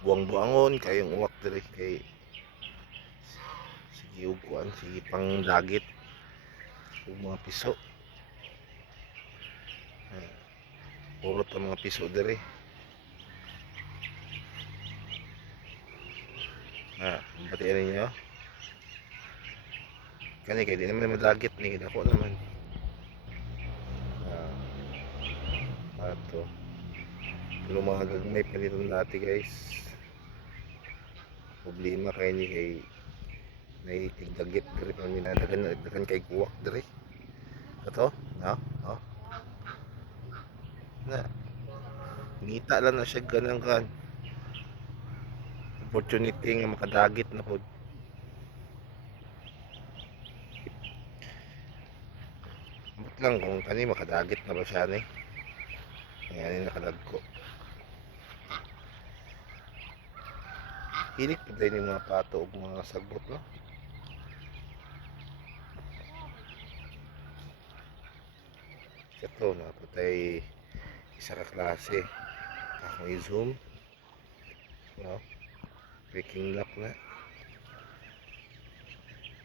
buang-buangon kayong uwak diri kay sige ug kuan sige pang dagit ug mga piso. Puro ta mga piso diri. Bati ninyo. Kani kay di naman madagit ni dako naman. Ato. Pero mga gagmay pa nito dati guys. Problema kay ni kay naitigdagit diri pa nila dagan kay kuwak diri. Ato, no? Oh. Na. Ngita lang na siya ganang kan. Opportunity nga makadagit na pod. Ambot lang kung kani makadagit na ba siya ni. Ayan nakadagko. Hilik pa tayo ng mga pato o mga sagbot, no? Ito na po tayo isa ka klase. Akong i-zoom, no? Breaking lock na.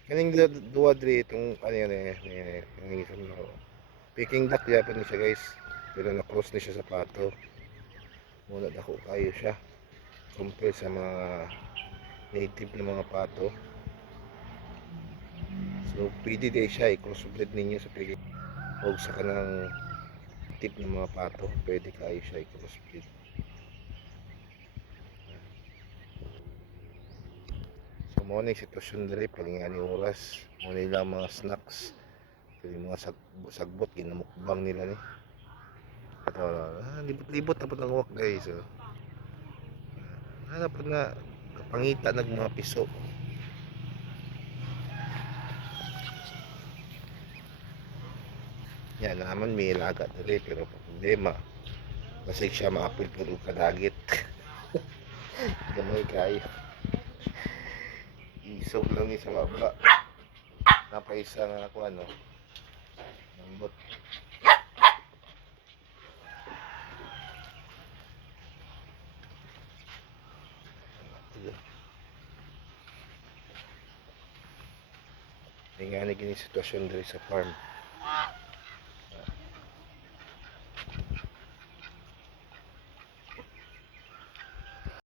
Kaning duwa diri itong ano yan yung isang no. Picking duck Japan siya guys. Pero na-cross na siya sa pato. Muna dako kayo siya. Compare sa mga native na mga pato. So pwede din siya i-crossbreed ninyo sa pili. Huwag sa kanang tip ng mga pato. Pwede kayo siya i-crossbreed. So mo na yung sitwasyon diri palingani oras. Mo nila mga snacks. Yung mga sagbot ginamukbang nila ni. Ito, libot-libot na po ng walk guys. So, hanap na kapangita ng mga piso. Yan naman may ilaga dali pero problema. Kasi siya maapil po kadagit. Gamay kayo. Isog lang ni sa baba. Napaisa nga ako ano. Nambot. Nga na gini sitwasyon diri sa farm.